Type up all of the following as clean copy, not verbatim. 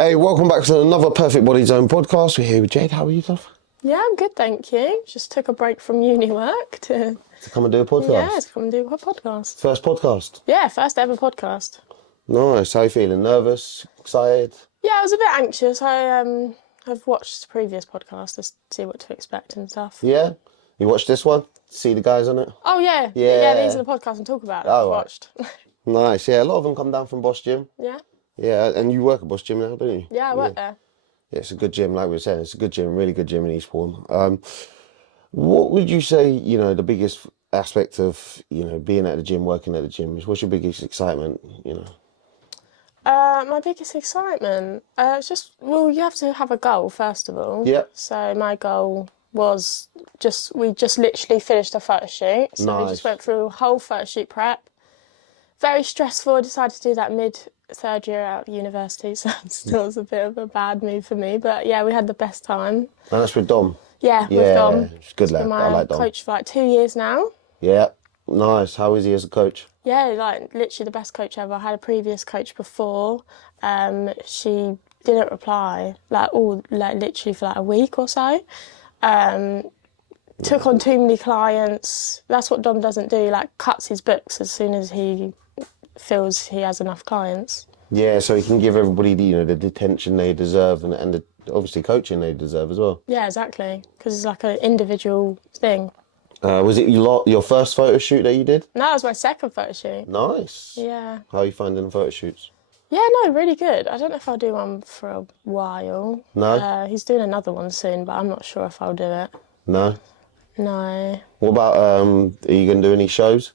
Hey, welcome back to another Perfect Body Zone podcast. We're here with Jade. How are you, Dove? Yeah, I'm good, thank you. Just took a break from uni work to come and do a podcast? Yeah, to come and do a podcast. First podcast? Yeah, first ever podcast. Nice. How are you feeling? Nervous? Excited? Yeah, I was a bit anxious. I've watched the previous podcast to see what to expect and stuff. Yeah? You watched this one? See the guys on it? Oh, yeah. Yeah. These are the podcasts I'm talking about that I've watched. Nice. Yeah, a lot of them come down from Boss Gym. Yeah. Yeah, and you work at Boss Gym now, don't you? Yeah, I work there. Yeah, it's a good gym, like we were saying. It's a good gym, really good gym in Eastbourne. What would you say, the biggest aspect of, being at the gym, working at the gym is? What's your biggest excitement, My biggest excitement, it's just, you have to have a goal, first of all. Yeah. So my goal was we just literally finished a photo shoot. So we just went through a whole photo shoot prep. Very stressful. I decided to do that mid-third year out of university, so it still was a bit of a bad move for me. But yeah, we had the best time. And that's with Dom? Yeah, with Dom. He's a good lad. I like Dom. My coach for like 2 years now. Yeah, nice. How is he as a coach? Yeah, like literally the best coach ever. I had a previous coach before. She didn't reply, literally for like a week or so. Took on too many clients. That's what Dom doesn't do, cuts his books as soon as he feels he has enough clients. Yeah, so he can give everybody the attention they deserve and obviously coaching they deserve as well. Yeah, exactly, because it's like an individual thing. Was it your first photo shoot that you did? No, it was my second photo shoot. Nice. Yeah. How are you finding the photo shoots? Yeah, no, really good. I don't know if I'll do one for a while. No? He's doing another one soon, but I'm not sure if I'll do it. No? No. What about, are you going to do any shows?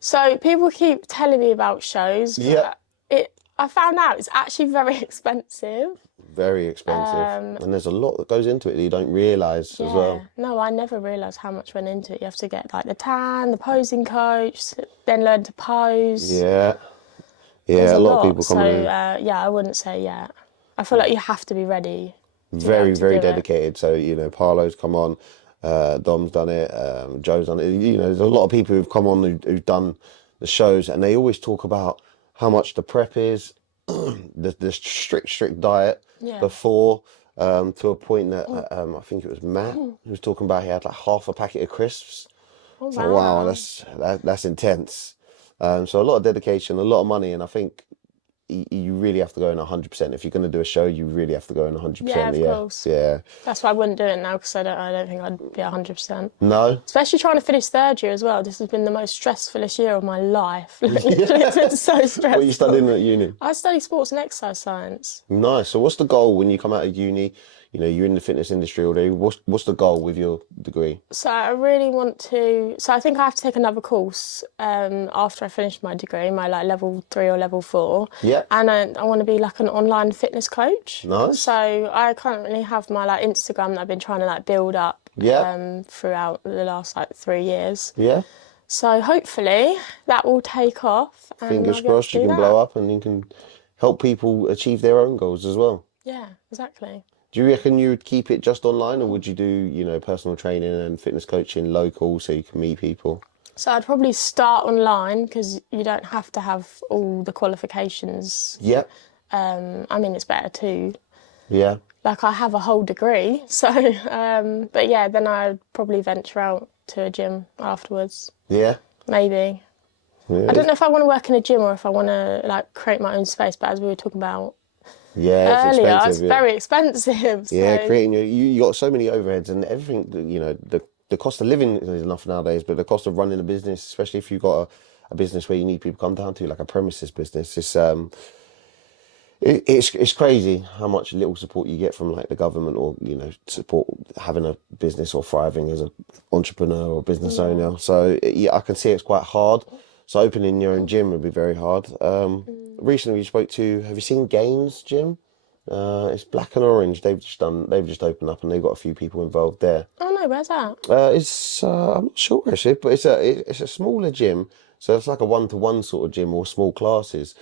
So people keep telling me about shows, but I found out it's actually very expensive. Very expensive. And there's a lot that goes into it that you don't realise as well. No, I never realised how much went into it. You have to get the tan, the posing coach, then learn to pose. Yeah. Yeah, a lot of people come in. So, I wouldn't say yet. I feel like you have to be ready. Very, very dedicated. So, Parlo's come on, Dom's done it, Joe's done it. There's a lot of people who've come on who've done the shows, and they always talk about how much the prep is, the strict diet before, to a point that I think it was Matt who was talking about he had half a packet of crisps. Oh, so wow, that's intense. So a lot of dedication, a lot of money, and I think you really have to go in 100%. If you're going to do a show, you really have to go in 100%. Yeah, of course. Yeah. That's why I wouldn't do it now, because I don't think I'd be 100%. No? Especially trying to finish third year as well. This has been the most stressfulest year of my life. It's been so stressful. What are you studying at uni? I study sports and exercise science. Nice. So what's the goal when you come out of uni? You're in the fitness industry already. What's the goal with your degree? So I really want to... So I think I have to take another course after I finish my degree, my level 3 or level 4. Yeah. And I want to be an online fitness coach. Nice. So I currently have my Instagram that I've been trying to build up throughout the last 3 years. Yeah. So hopefully that will take off. And fingers crossed you can blow up and you can help people achieve their own goals as well. Yeah, exactly. Do you reckon you would keep it just online, or would you do, personal training and fitness coaching local so you can meet people? So I'd probably start online, because you don't have to have all the qualifications. Yep. It's better too. Yeah. I have a whole degree, so, but yeah, then I'd probably venture out to a gym afterwards. Yeah. Maybe. Yeah. I don't know if I want to work in a gym or if I want to, create my own space, but as we were talking about earlier, it's very expensive. Yeah, creating you got so many overheads and everything. The cost of living is enough nowadays, but the cost of running a business, especially if you've got a business where you need people to come down to, like a premises business, it's crazy how much little support you get from the government or support having a business or thriving as an entrepreneur or business owner. So I can see it's quite hard. So opening your own gym would be very hard. Recently, have you seen Gaines Gym? It's black and orange. They've just opened up and they've got a few people involved there. Oh no, where's that? It's I'm not sure actually, but it's a smaller gym. So it's like a 1-to-1 sort of gym or small classes.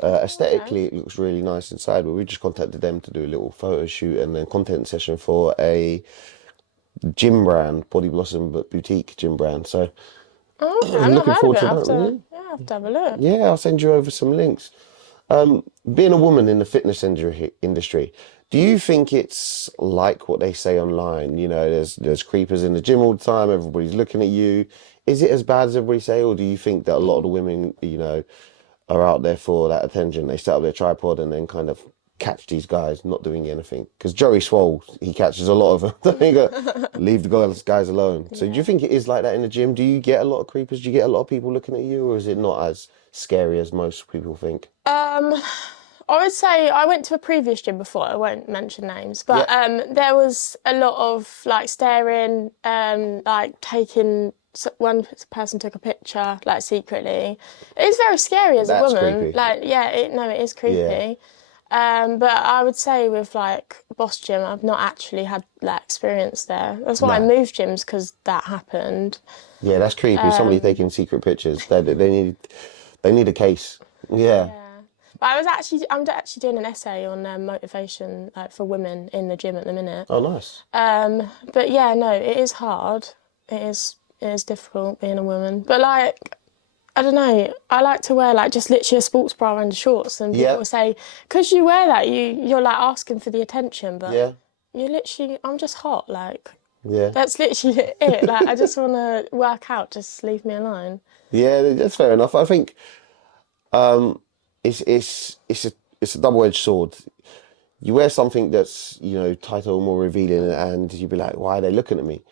Aesthetically, it looks really nice inside. But we just contacted them to do a little photo shoot and then content session for a gym brand, Body Blossom but boutique gym brand. So. Oh, okay. I'm looking forward to that. Yeah, I have to have a look. Yeah, I'll send you over some links. Being a woman in the fitness industry, do you think it's like what they say online? You know, there's creepers in the gym all the time, everybody's looking at you. Is it as bad as everybody say, or do you think that a lot of the women, you know, are out there for that attention? They set up their tripod and then kind of catch these guys not doing anything. Because Joey Swole, he catches a lot of them. You go, leave the guys alone. So do you Yeah. think it is like that in the gym? Do you get a lot of creepers? Do you get a lot of people looking at you, or is it not as scary as most people think? Um, I would say I went to a previous gym before. I won't mention names, Yeah, but there was a lot of like staring, like taking. One person took a picture like secretly. It's very scary as a that's woman. creepy. Like, yeah, no, it is Yeah, creepy. But I would say with like Boss Gym, I've not actually had that experience there. That's why I nah. moved gyms because that happened. Yeah, that's creepy. Somebody taking secret pictures. They need a case. Yeah. Yeah. But I'm actually doing an essay on motivation like for women in the gym at the minute. Oh, nice. But yeah, no, it is hard. It is difficult being a woman. But like, I don't know. I like to wear like just literally a sports bra and shorts, and people Yeah, will say, "Because you wear that, you're like asking for the attention." But yeah, you're literally, I'm just hot. Like yeah. that's literally it. Like I just want to work out. Just leave me alone. Yeah, that's fair enough. I think it's a double-edged sword. You wear something that's, you know, tighter or more revealing, and you'd be like, why are they looking at me?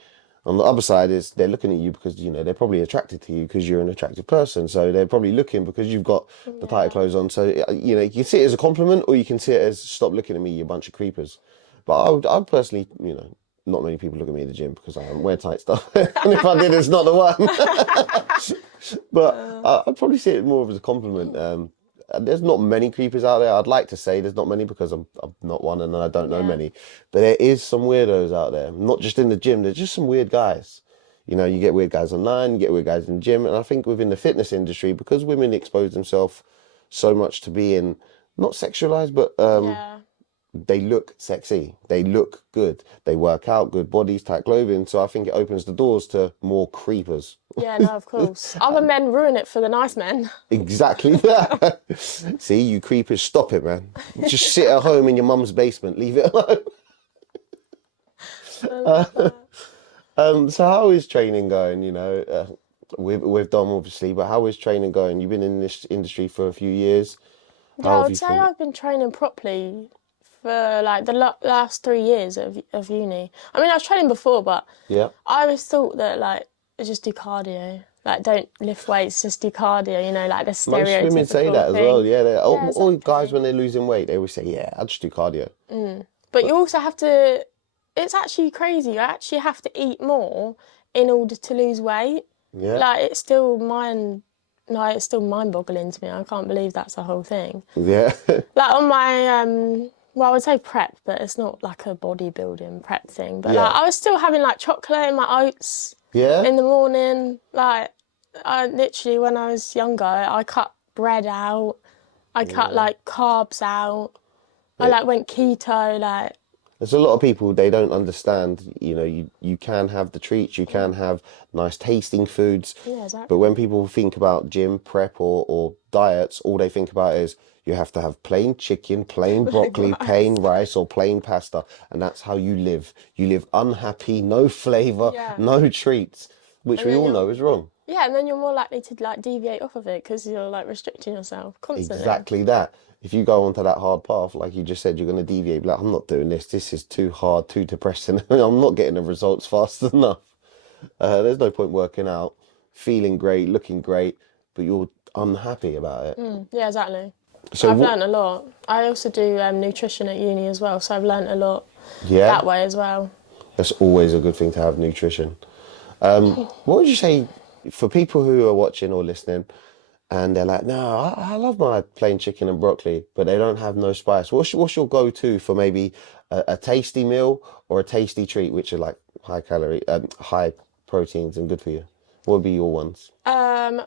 On the other side is they're looking at you because, you know, they're probably attracted to you because you're an attractive person. So they're probably looking because you've got the tighter Yeah. clothes on. So, you know, you can see it as a compliment or you can see it as stop looking at me, you bunch of creepers. But I'd personally, you know, not many people look at me in the gym because I don't wear tight stuff. And if I did, it's not the one. But I'd probably see it more of as a compliment. There's not many creepers out there. I'd like to say there's not many because I'm not one and I don't know Yeah. many. But there is some weirdos out there, not just in the gym. There's just some weird guys. You know, you get weird guys online, you get weird guys in the gym. And I think within the fitness industry, because women expose themselves so much to being not sexualized, but Yeah. they look sexy. They look good. They work out, good bodies, tight clothing. So I think it opens the doors to more creepers. Yeah, no, of course. Other men ruin it for the nice men. Exactly that. See, you creepers, stop it, man. Just sit at home in your mum's basement. Leave it alone. I love that. So how is training going? You know, with Dom obviously, but how is training going? You've been in this industry for a few years. Yeah, How I have would you say thought? I've been training properly for like the last 3 years of uni. I mean, I was training before, but Yeah. I always thought that like just do cardio. Like, don't lift weights, just do cardio. You know, like the Most women say stereotypical that as well. thing. Yeah. Yeah, All guys exactly. when they're losing weight, they always say, "Yeah, I'll just do cardio." But But you also have to. It's actually crazy. You actually have to eat more in order to lose weight. yeah, Like, it's still mind. No, it's still mind-boggling to me. I can't believe that's the whole thing. yeah, Like on my well, I would say prep, but it's not like a bodybuilding prep thing. But like yeah, I was still having like chocolate in my oats yeah, in the morning. Like I literally when I was younger, I cut bread out. I cut yeah. like carbs out. I Yeah. like went keto. Like There's a lot of people they don't understand. You know, you can have the treats, you can have nice tasting foods, yeah, but when exactly. people think about gym prep or diets, all they think about is you have to have plain chicken, plain Like broccoli, plain rice. rice, or plain pasta, and that's how you live. You live unhappy, no flavor, Yeah, no treats, which and we then all you're know is wrong. yeah, and then you're more likely to like deviate off of it because you're like restricting yourself constantly. Exactly that. If you go onto that hard path, like you just said, you're going to deviate. Like, I'm not doing this. This is too hard, too depressing. I'm not getting the results fast enough. There's no point working out, feeling great, looking great, but you're unhappy about it. Yeah, exactly. So I've what? learned a lot. I also do nutrition at uni as well, so I've learned a lot Yeah, that way as well. that's always a good thing to have nutrition. What would you say for people who are watching or listening and they're like, no, I love my plain chicken and broccoli, but they don't have no spice. What's your go-to for maybe a tasty meal or a tasty treat, which are like high calorie, high proteins and good for you? What would be your ones?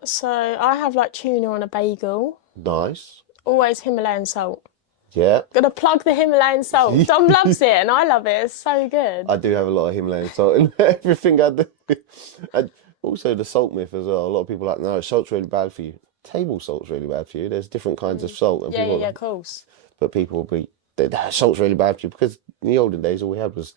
So I have like tuna on a bagel. Nice. Always Himalayan salt. Yeah. Gotta plug the Himalayan salt. Dom loves it and I love it. It's so good. I do have a lot of Himalayan salt in everything I do. And also the salt myth as well. A lot of people are like, no, salt's really bad for you. table salt's really bad for you. There's different kinds of salt, and Yeah, of course. but people will be that salt's really bad for you because in the olden days all we had was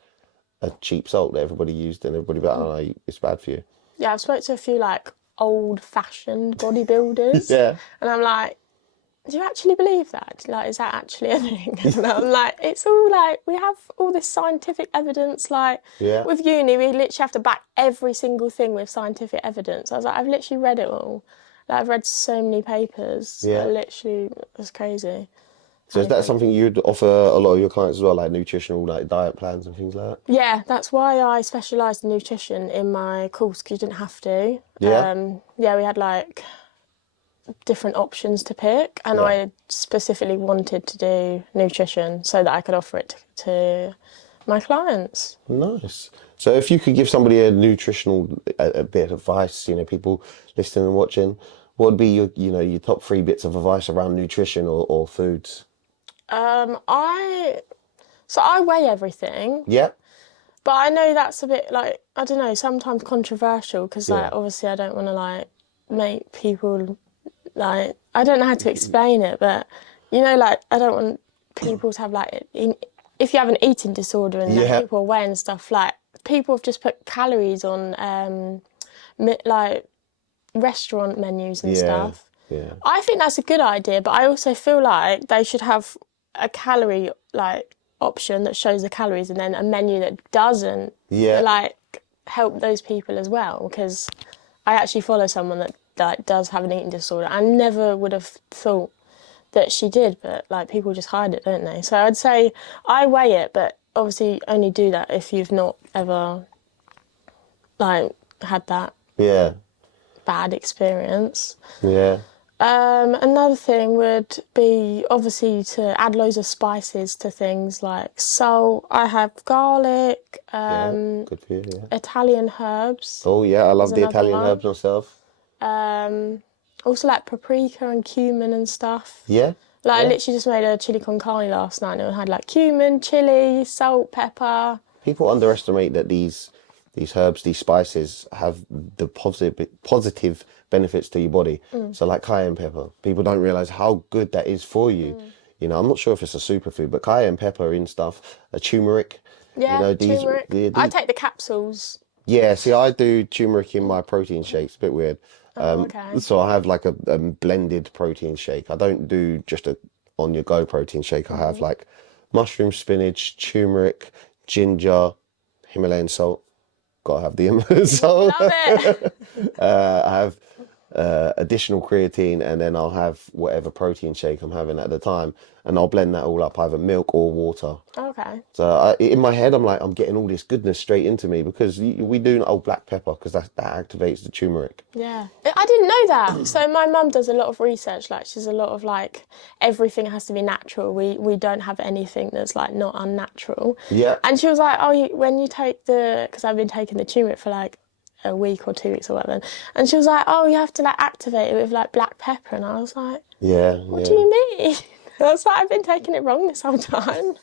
a cheap salt that everybody used, and everybody be like, oh, no, it's bad for you. Yeah, I've spoke to a few like old-fashioned bodybuilders, Yeah. and I'm like, do you actually believe that? Like, is that actually a thing? And I'm like, it's all like, we have all this scientific evidence. Like, Yeah. with uni, we literally have to back every single thing with scientific evidence. I was like, I've literally read it all. Like, I've read so many papers. Yeah. Literally, it's crazy. So is that something you'd offer a lot of your clients as well, like nutritional, like diet plans and things like that? Yeah, that's why I specialised in nutrition in my course, because you didn't have to. Yeah. Yeah, we had like different options to pick, and I specifically wanted to do nutrition so that I could offer it to my clients. Nice. So if you could give somebody a nutritional a bit of advice, you know, people listening and watching, what would be your, you know, your top 3 bits of advice around nutrition or foods? I weigh everything. Yeah. But I know that's a bit like, I don't know, sometimes controversial, because like obviously I don't want to like make people like, I don't know how to explain it, but you know, like I don't want people to have like, if you have an eating disorder and like, people are weighing stuff, like people have just put calories on like restaurant menus and stuff. Yeah. I think that's a good idea, but I also feel like they should have a calorie like option that shows the calories, and then a menu that doesn't like help those people as well, because I actually follow someone that like does have an eating disorder. I never would have thought that she did, but like people just hide it, don't they? So I'd say I weigh it, but obviously only do that if you've not ever like had that bad experience. Yeah. Another thing would be obviously to add loads of spices to things like salt. I have garlic, Good for you, Italian herbs. Oh yeah, I love There's the another Italian one. herbs myself. Also like paprika and cumin and stuff. Yeah. Like I literally just made a chili con carne last night, and it had like cumin, chili, salt, pepper. People underestimate that these herbs, these spices have the positive benefits to your body. So like cayenne pepper, people don't realize how good that is for you. You know, I'm not sure if it's a superfood, but cayenne pepper in stuff, a turmeric. Yeah, you know, turmeric. I take the capsules. Yeah, see, I do turmeric in my protein shakes. A bit weird. Okay. So I have like a blended protein shake. I don't do just a on-your-go protein shake. I have like mushroom, spinach, turmeric, ginger, Himalayan salt. Gotta have the Himalayan salt. Love it. I have additional creatine, and then I'll have whatever protein shake I'm having at the time, and I'll blend that all up, either milk or water. Okay. So in my head, I'm like, I'm getting all this goodness straight into me, because we do black pepper, because that activates the turmeric. Yeah, I didn't know that. So my mum does a lot of research. Like she's a lot of like, everything has to be natural. We don't have anything that's like not unnatural. Yeah. And she was like, oh, when you take because I've been taking the turmeric for like a week or 2 weeks or whatever, and she was like, oh, you have to like activate it with like black pepper, and I was like, what do you mean? I was like, I've been taking it wrong this whole time.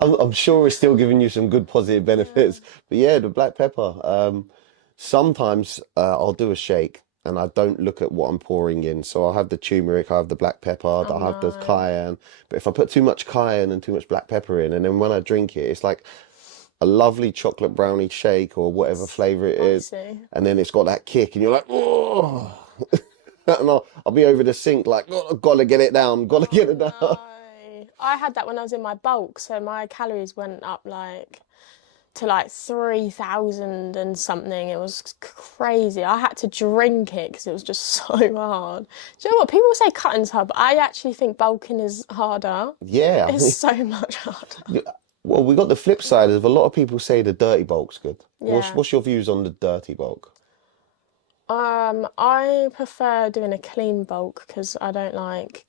I'm sure it's still giving you some good positive benefits, but yeah, the black pepper. Sometimes I'll do a shake and I don't look at what I'm pouring in. So I'll have the turmeric, I have the black pepper, I'll have the cayenne. But if I put too much cayenne and too much black pepper in, and then when I drink it, it's like a lovely chocolate brownie shake or whatever flavour it is. And then it's got that kick and you're like, oh. And I'll be over the sink like, oh, gotta get it down, gotta get it down. No. I had that when I was in my bulk, so my calories went up like to like 3,000 and something. It was crazy. I had to drink it because it was just so hard. Do you know what? People say cutting's hard, but I actually think bulking is harder. Yeah. It's so much harder. Well, we got the flip side of a lot of people say the dirty bulk's good. Yeah. What's your views on the dirty bulk? I prefer doing a clean bulk because I don't like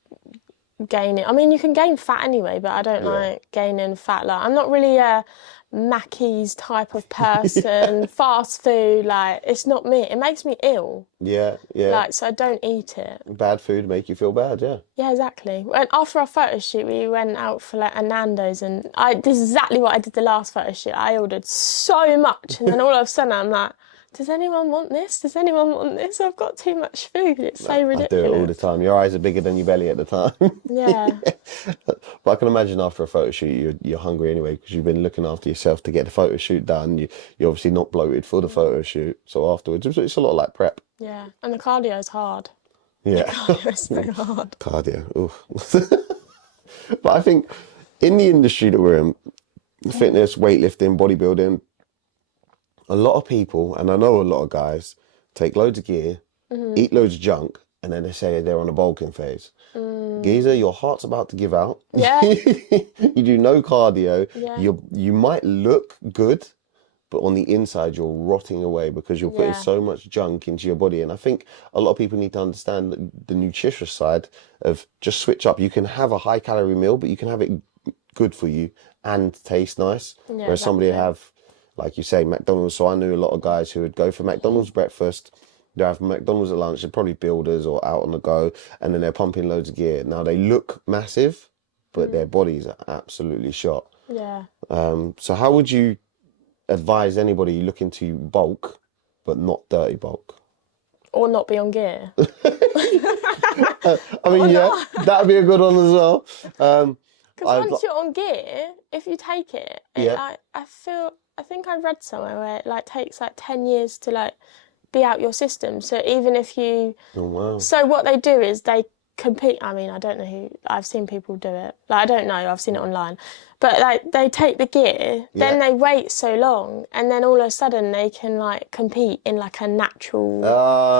gaining. I mean, you can gain fat anyway, but I don't like gaining fat. Like, I'm not really a Mackey's type of person. Fast food, like, it's not me. It makes me ill. Yeah, yeah. Like, so I don't eat it. Bad food make you feel bad, yeah. Yeah, exactly. And after our photo shoot, we went out for like a Nando's, and this is exactly what I did the last photo shoot. I ordered so much, and then all of a sudden I'm like, does anyone want this? Does anyone want this? I've got too much food. It's so ridiculous. I do it all the time. Your eyes are bigger than your belly at the time. Yeah. But I can imagine after a photo shoot, you're hungry anyway because you've been looking after yourself to get the photo shoot done. You're obviously not bloated for the photo shoot. So afterwards, it's a lot like prep. Yeah. And the cardio's hard. Yeah. The cardio's so hard. Cardio. Ooh. But I think in the industry that we're in, fitness, weightlifting, bodybuilding, a lot of people, and I know a lot of guys, take loads of gear, eat loads of junk, and then they say they're on a bulking phase. Geezer, your heart's about to give out. Yeah. You do no cardio. Yeah. You might look good, but on the inside you're rotting away because you're putting so much junk into your body. And I think a lot of people need to understand the nutritious side of just switch up. You can have a high calorie meal, but you can have it good for you and taste nice. Yeah, Whereas somebody have, like you say, McDonald's. So I knew a lot of guys who would go for McDonald's breakfast, they have McDonald's at lunch, they're probably builders or out on the go, and then they're pumping loads of gear. Now they look massive, but their bodies are absolutely shot. Yeah. So how would you advise anybody looking to bulk, but not dirty bulk? Or not be on gear. I mean, that'd be a good one as well. Because once you're on gear, if you take it, I think I read somewhere where it like takes like 10 years to like be out your system. So even if you... Oh, wow. So what they do is they compete. I mean, I don't know who... I've seen people do it. Like, I don't know. I've seen it online. But like they take the gear, then they wait so long, and then all of a sudden they can like compete in like a natural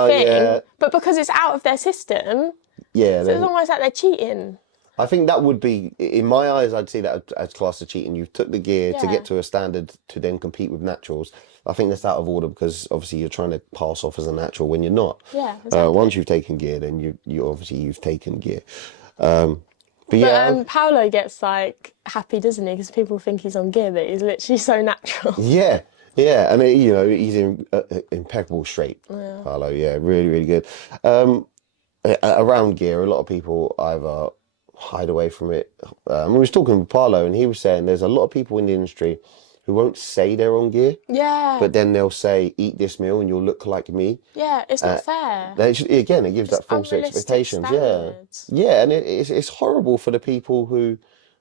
thing. Yeah. But because it's out of their system, so it's almost like they're cheating. I think that would be, in my eyes, I'd see that as class of cheating. You took the gear to get to a standard to then compete with naturals. I think that's out of order because obviously you're trying to pass off as a natural when you're not. Yeah, exactly. Once you've taken gear, then you've taken gear. But Paolo gets like happy, doesn't he? Because people think he's on gear, but he's literally so natural. Yeah, and he's in impeccable shape. Yeah. Paolo, really, really good. Around gear, a lot of people either hide away from it. We was talking with Paolo, and he was saying there's a lot of people in the industry who won't say they're on gear. Yeah. But then they'll say, eat this meal and you'll look like me. Yeah, it's not fair. Again, it gives that false expectations. Standards. Yeah, and it's horrible for the people who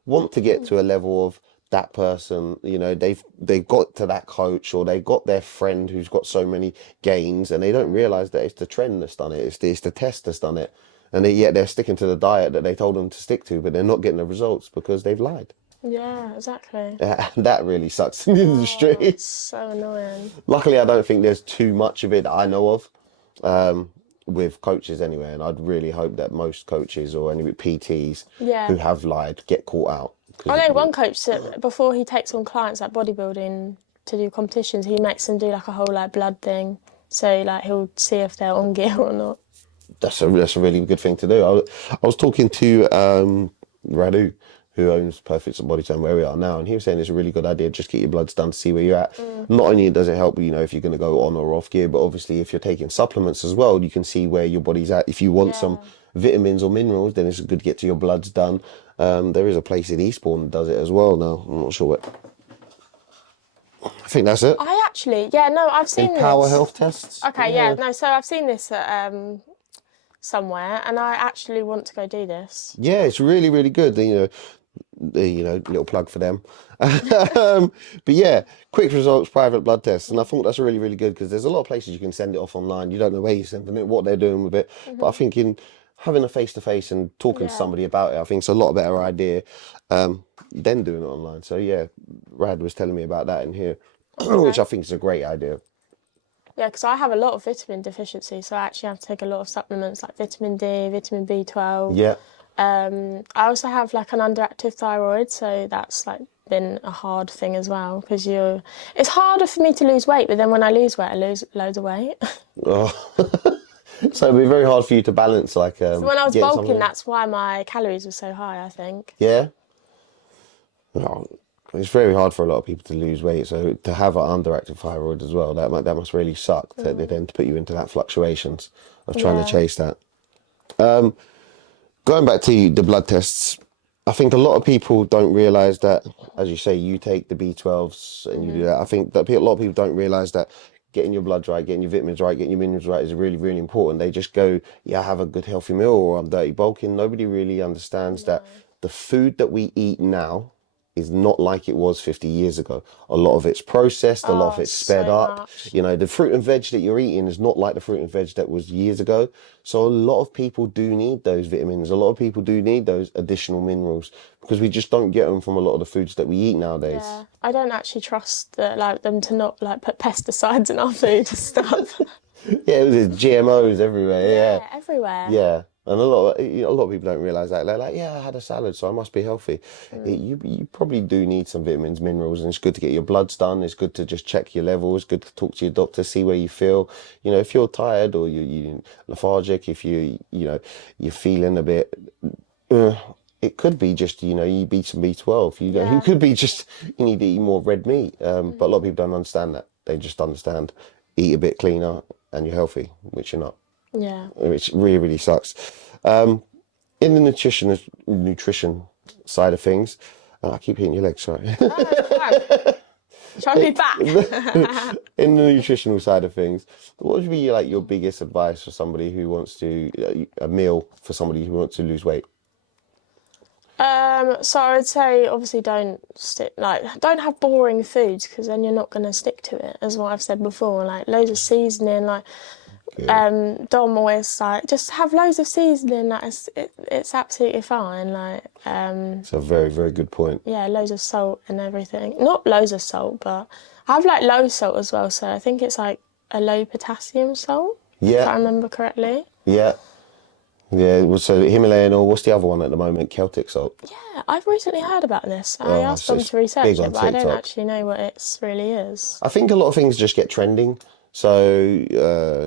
want to get to a level of that person. You know, they've got to that coach, or they've got their friend who's got so many gains, and they don't realise that it's the trend that's done it. It's the test that's done it. And yet they're sticking to the diet that they told them to stick to, but they're not getting the results because they've lied. Yeah, exactly. That really sucks in the industry. It's so annoying. Luckily, I don't think there's too much of it that I know of, with coaches anyway. And I'd really hope that most coaches or any PTs who have lied get caught out. I know one coach that before he takes on clients like bodybuilding to do competitions, he makes them do like a whole like blood thing. So like he'll see if they're on gear or not. That's a really good thing to do. I was talking to Radu, who owns Perfect Body Time, where we are now, and he was saying it's a really good idea. Just get your bloods done to see where you're at. Not only does it help, if you're going to go on or off gear, but obviously if you're taking supplements as well, you can see where your body's at. If you want some vitamins or minerals, then it's good to get to your bloods done. There is a place in Eastbourne that does it as well now. I'm not sure what. I think that's it. I've seen this. Power health tests. Okay, so I've seen this at somewhere, and I actually want to go do this. Yeah, it's really, really good. Little plug for them. But yeah, quick results, private blood tests. And I thought that's really, really good because there's a lot of places you can send it off online. You don't know where you're sending it, what they're doing with it. But I think in having a face-to-face and talking to somebody about it, I think it's a lot better idea than doing it online. So yeah, Rad was telling me about that in here, which I think is a great idea. Yeah, because I have a lot of vitamin deficiency, so I actually have to take a lot of supplements like vitamin D, vitamin B12. Yeah. I also have like an underactive thyroid, so that's like been a hard thing as well because it's harder for me to lose weight, but then when I lose weight, I lose loads of weight. Oh. So it'd be very hard for you to balance like. So when I was bulking, that's why my calories were so high, I think. Yeah. No. It's very hard for a lot of people to lose weight, so to have an underactive thyroid as well, that must really suck. To put you into that fluctuations of trying to chase that. Going back to the blood tests, I think a lot of people don't realise that, as you say, you take the B12s and you do that. I think that a lot of people don't realise that getting your blood right, getting your vitamins right, getting your minerals right is really, really important. They just go, yeah, have a good healthy meal, or I'm dirty bulking. Nobody really understands that the food that we eat now is not like it was 50 years ago. A lot of it's processed, a lot of it's sped up. Much. You know, the fruit and veg that you're eating is not like the fruit and veg that was years ago. So a lot of people do need those vitamins. A lot of people do need those additional minerals because we just don't get them from a lot of the foods that we eat nowadays. Yeah, I don't actually trust them to not put pesticides in our food and stuff. Yeah, it was GMOs everywhere. Yeah, everywhere. Yeah. And a lot of people don't realize that. They're like, yeah, I had a salad, so I must be healthy. You probably do need some vitamins, minerals, and it's good to get your bloods done. It's good to just check your levels. Good to talk to your doctor, see where you feel. You know, if you're tired or you're lethargic, if you're feeling a bit, it could be just you need some B12. You could be just you need to eat more red meat. But a lot of people don't understand that. They just understand eat a bit cleaner and you're healthy, which you're not. Yeah. Which really, really sucks. In the nutrition side of things, I keep hitting your legs, sorry. Trying to be back. In the nutritional side of things, what would be your biggest advice for somebody who wants to, a meal for somebody who wants to lose weight? So I would say obviously don't have boring foods because then you're not going to stick to it, as what I've said before, loads of seasoning, Dom always just have loads of seasoning. It's absolutely fine. It's a very, very good point. Yeah, loads of salt and everything. Not loads of salt, but I have low salt as well. So I think it's a low potassium salt. Yeah, if I remember correctly. Yeah. So Himalayan, or what's the other one at the moment? Celtic salt. Yeah, I've recently heard about this. I asked Dom to research it, but I don't actually know what it really is. I think a lot of things just get trending. So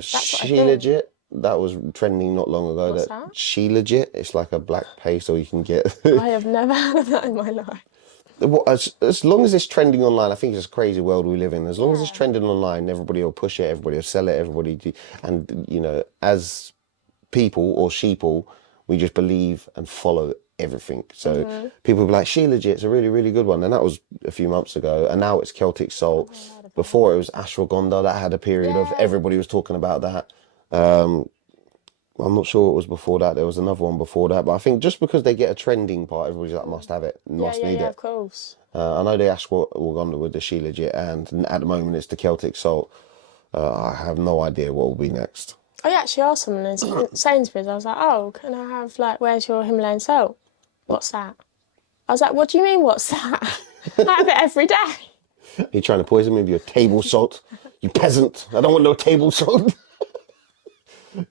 She Legit, that was trending not long ago. What's that? She Legit, it's like a black paste, or you can get. I have never heard of that in my life. As long as it's trending online, I think it's a crazy world we live in. As long as it's trending online, everybody will push it, everybody will sell it, and as people or sheeple, we just believe and follow everything. So people will be like, She Legit's a really, really good one, and that was a few months ago, and now it's Celtic salt. Before it was ashwagandha. That had a period of everybody was talking about that. I'm not sure what was before that. There was another one before that, but I think just because they get a trending part, everybody's like, must have it, must need it. Yeah, of course. I know the ashwagandha with the She Legit, and at the moment it's the Celtic salt. I have no idea what will be next. I actually asked someone in Sainsbury's. I was like, "Oh, can I have where's your Himalayan salt? What's that?" I was like, "What do you mean, what's that?" I have it every day. Are you trying to poison me with your table salt? You peasant! I don't want no table salt.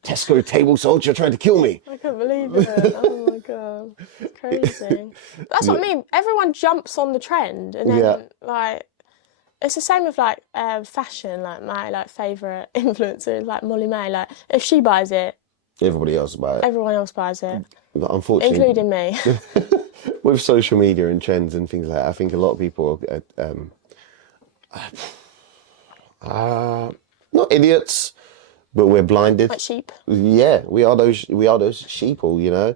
Tesco table salt, you're trying to kill me. I can't believe it. Oh my god. It's crazy. That's what I mean. Everyone jumps on the trend and then it's the same with fashion, my favourite influencers, Molly May, if she buys it, everybody else buys it. Everyone else buys it. But unfortunately, including me. With social media and trends and things like that, I think a lot of people not idiots, but we're blinded. Like sheep. Yeah, we are those sheeple,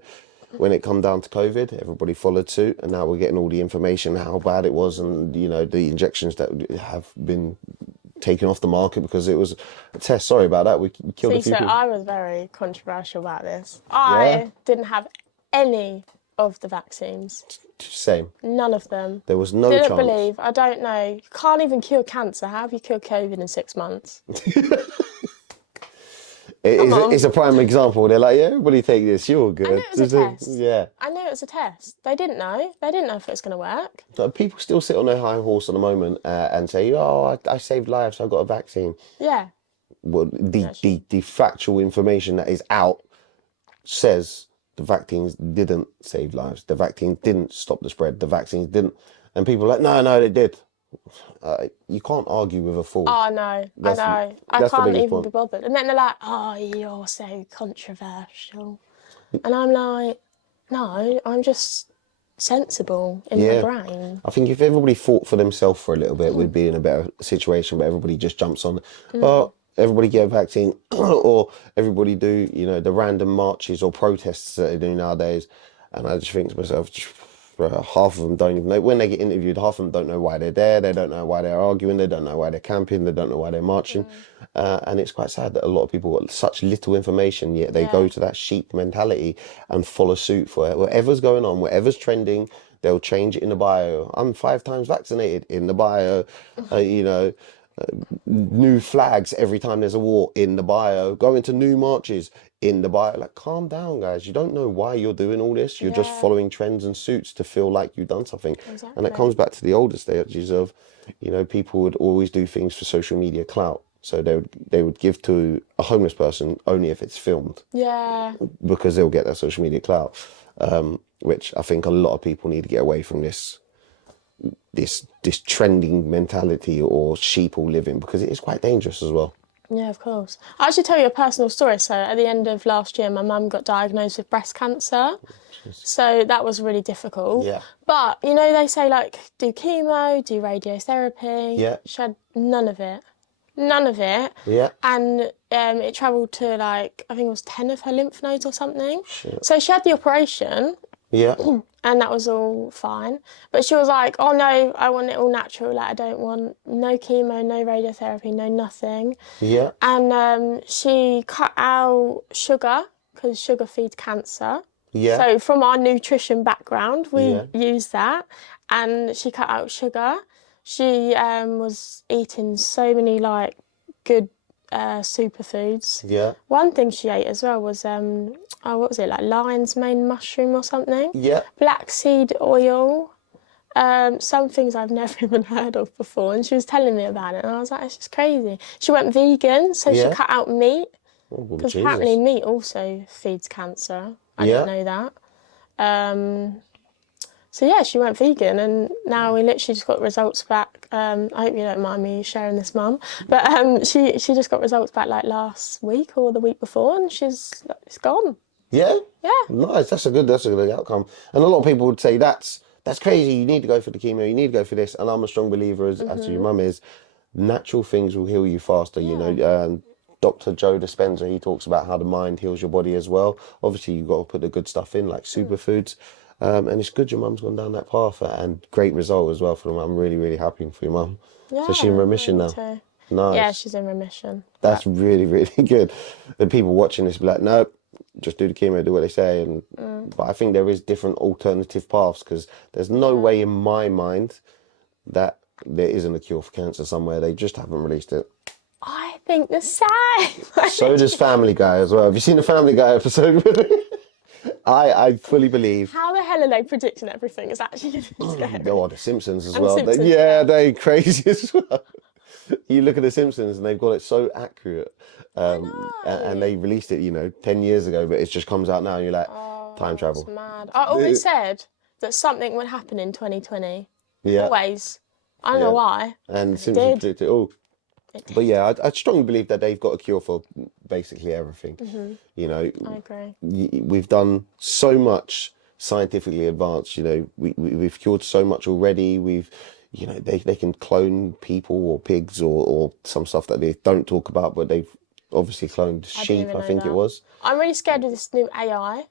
When it come down to COVID, everybody followed suit, and now we're getting all the information how bad it was, and the injections that have been taken off the market because it was a test. Sorry about that. We killed a few people. I was very controversial about this. I didn't have any of the vaccines. Same. None of them. There was no chance. Didn't believe. I don't know. You can't even cure cancer. How have you cured COVID in 6 months? It's a prime example. They're like, yeah, everybody take this. You're good. I knew it was a test. Yeah. I knew it was a test. They didn't know. They didn't know if it was going to work. But people still sit on their high horse at the moment and say, oh, I saved lives, so I got a vaccine. Yeah. Well, the factual information that is out says the vaccines didn't save lives. The vaccines didn't stop the spread. The vaccines didn't. And people are like, no, they did. You can't argue with a fool. Oh, no, I know. I can't even be bothered. And then they're like, oh, you're so controversial. And I'm like, no, I'm just sensible in my brain. I think if everybody fought for themselves for a little bit, we'd be in a better situation, but everybody just jumps on, oh, everybody get a vaccine, or everybody do, the random marches or protests that they do nowadays. And I just think to myself, half of them don't even know when they get interviewed. Half of them don't know why they're there. They don't know why they're arguing. They don't know why they're camping. They don't know why they're marching. And it's quite sad that a lot of people got such little information, yet they go to that sheep mentality and follow suit for it. Whatever's going on, whatever's trending, they'll change it in the bio. I'm 5 times vaccinated in the bio. You know, new flags every time there's a war in the bio. Going to new marches in the bio. Like, calm down, guys. You don't know why you're doing all this. You're just following trends and suits to feel like you've done something. Exactly. And it comes back to the older stages of, you know, people would always do things for social media clout. So they would give to a homeless person only if it's filmed. Yeah. Because they'll get that social media clout. Which I think a lot of people need to get away from this trending mentality or sheeple living, because it is quite dangerous as well. Yeah, of course. I'll actually tell you a personal story. So at the end of last year, my mum got diagnosed with breast cancer. So that was really difficult. Yeah. But, you know, they say, like, do chemo, do radiotherapy. Yeah. She had none of it. None of it. Yeah. And it travelled to, like, I think it was 10 of her lymph nodes or something. Shit. So she had the operation. Yeah. And that was all fine. But she was like, oh no, I want it all natural. Like, I don't want no chemo, no radiotherapy, no nothing. Yeah. And she cut out sugar, because sugar feeds cancer. Yeah. So from our nutrition background, we use that. And she cut out sugar. She was eating so many, like, good superfoods. Yeah. One thing she ate as well was, what was it, like lion's mane mushroom or something? Yeah. Black seed oil. Some things I've never even heard of before. And she was telling me about it. And I was like, it's just crazy. She went vegan, so she cut out meat. Because apparently meat also feeds cancer. I didn't know that. So yeah, she went vegan, and now we literally just got results back. I hope you don't mind me sharing this, Mum, but she just got results back like last week or the week before, and it's gone. Yeah. Yeah. Nice. That's a good outcome. And a lot of people would say that's crazy. You need to go for the chemo. You need to go for this. And I'm a strong believer, as your mum is. Natural things will heal you faster. You know. Dr. Joe Dispenza, he talks about how the mind heals your body as well. Obviously, you've got to put the good stuff in, like superfoods. And it's good your mum's gone down that path, and great result as well for them. I'm really, really happy for your mum. Yeah, so she's in remission now. Too. Nice. Yeah, she's in remission. That's really, really good. The people watching this be like, no, just do the chemo, do what they say. But I think there is different alternative paths, because there's no way in my mind that there isn't a cure for cancer somewhere. They just haven't released it. I think the same. So does Family Guy as well. Have you seen the Family Guy episode with it? I fully believe. How the hell are they predicting everything? It's actually scary. Oh, the Simpsons as And well. Simpsons, They're crazy as well. You look at the Simpsons and they've got it so accurate. And they released it, 10 years ago, but it just comes out now and you're like, time travel. It's mad. I always said that something would happen in 2020. Yeah. Always. I don't know why. And Simpsons predicted it all. But yeah, I strongly believe that they've got a cure for basically everything. I agree. We've done so much scientifically advanced. We've cured so much already. They can clone people or pigs or some stuff that they don't talk about, but they've obviously cloned sheep. I think it was. I'm really scared of this new AI.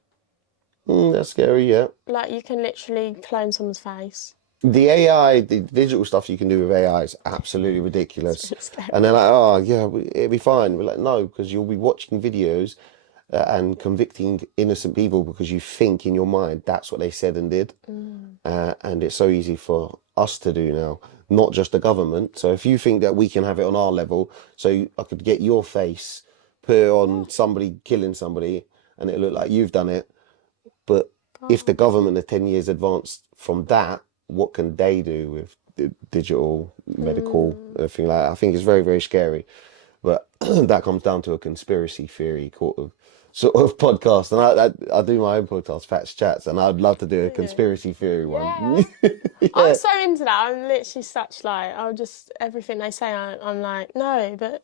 That's scary. Yeah. Like, you can literally clone someone's face. The AI, the digital stuff you can do with AI is absolutely ridiculous. And they're like, oh, yeah, it'll be fine. We're like, no, because you'll be watching videos and convicting innocent people because you think in your mind that's what they said and did. And it's so easy for us to do now, not just the government. So if you think that we can have it on our level, so I could get your face, put it on somebody killing somebody, and it look like you've done it. But if the government are 10 years advanced from that, what can they do with the digital, medical, everything like that? I think it's very, very scary. But that comes down to a conspiracy theory sort of podcast. And I do my own podcast, Fatz Chats, and I'd love to do a conspiracy theory one. Yeah. I'm so into that. I'm literally such everything they say, I'm like, no, but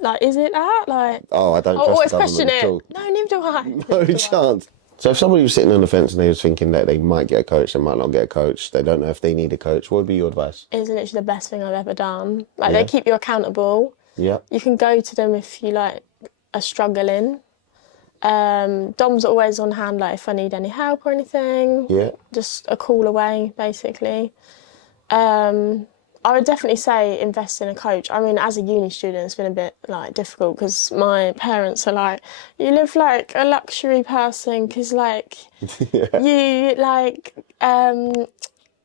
like, is it that? Like, I don't always trust the question government it. at all. No, neither do I. No chance. So if somebody was sitting on the fence and they was thinking that they might get a coach, they might not get a coach, they don't know if they need a coach, what would be your advice? It's literally the best thing I've ever done. Like, they keep you accountable. Yeah. You can go to them if you, like, are struggling. Dom's always on hand, like if I need any help or anything. Yeah. Just a call away, basically. I would definitely say invest in a coach. I mean, as a uni student, it's been a bit like difficult because my parents are like, you live like a luxury person because like you like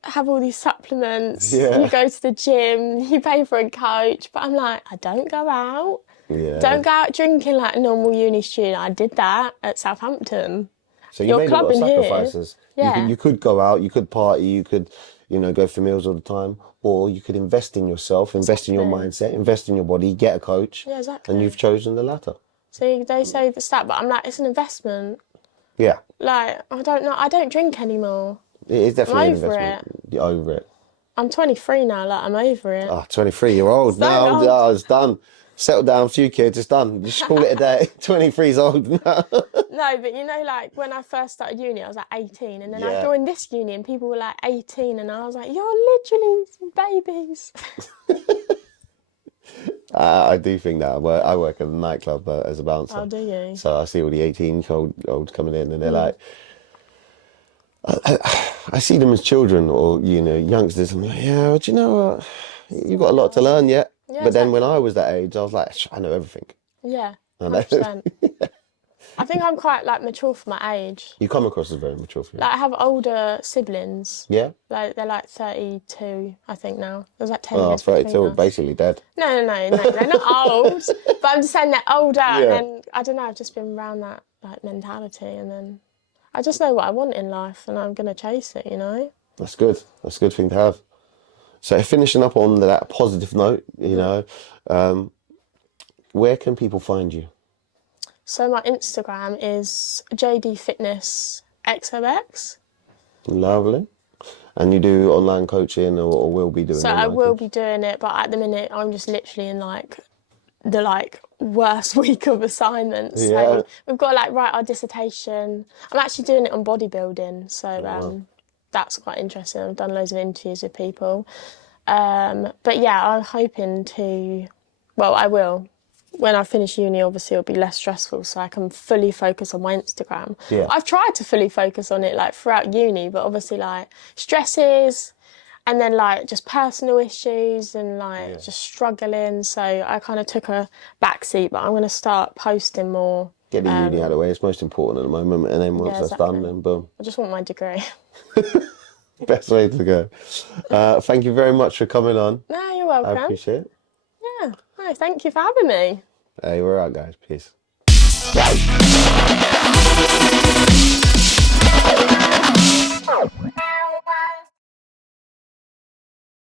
have all these supplements, you go to the gym, you pay for a coach. But I'm like, I don't go out. Yeah. Don't go out drinking like a normal uni student. I did that at Southampton. So you made a lot of sacrifices. Yeah. You could go out, you could party, you could, go for meals all the time, or you could invest in yourself, invest in your mindset, invest in your body, get a coach. Yeah, exactly. And you've chosen the latter. See, they say the stat, but I'm like, it's an investment. Yeah. Like, I don't know, I don't drink anymore. It is definitely an investment. You're over it. I'm 23 now, like, I'm over it. 23, you're old now. Old. Oh, it's done. Settle down, a few kids, it's done. Just call it a day. 23 is old now. No, but like when I first started uni, I was like 18, and then I joined this uni and people were like 18, and I was like, you're literally babies. I do think that. I work at a nightclub as a bouncer. Oh, do you? So I see all the 18-year-olds coming in, and they're like, I see them as children or, youngsters. I'm like, yeah, but you know what? You've got a lot to learn yet. Yeah, but then when I was that age, I was like, I know everything. Yeah, 100%. I think I'm quite like mature for my age. You come across as very mature for you. Like I have older siblings. Yeah? Like they're like 32, I think now. There's like 10 Oh, years 32, basically dead. No, they're not old. But I'm just saying they're older, and then I don't know, I've just been around that like mentality, and then I just know what I want in life, and I'm gonna chase it, That's good. That's a good thing to have. So finishing up on that positive note, where can people find you? So my Instagram is Jade Fitness XOX. Lovely. And you do online coaching or will be doing So online I will coaching? be doing it, but at the minute I'm just literally in like the worst week of assignments. Yeah. So we've got to write our dissertation. I'm actually doing it on bodybuilding, so that's quite interesting. I've done loads of interviews with people. But yeah, I'm hoping to, I will. When I finish uni, obviously it'll be less stressful, so I can fully focus on my Instagram. Yeah. I've tried to fully focus on it throughout uni, but obviously stresses and then just personal issues and just struggling. So I kind of took a back seat, but I'm going to start posting more. Get the uni out of the way. It's most important at the moment, and then once that's done, then boom. I just want my degree. Best way to go. Thank you very much for coming on. No, you're welcome. I appreciate it. Yeah. No, thank you for having me. Hey, we're out, guys. Peace.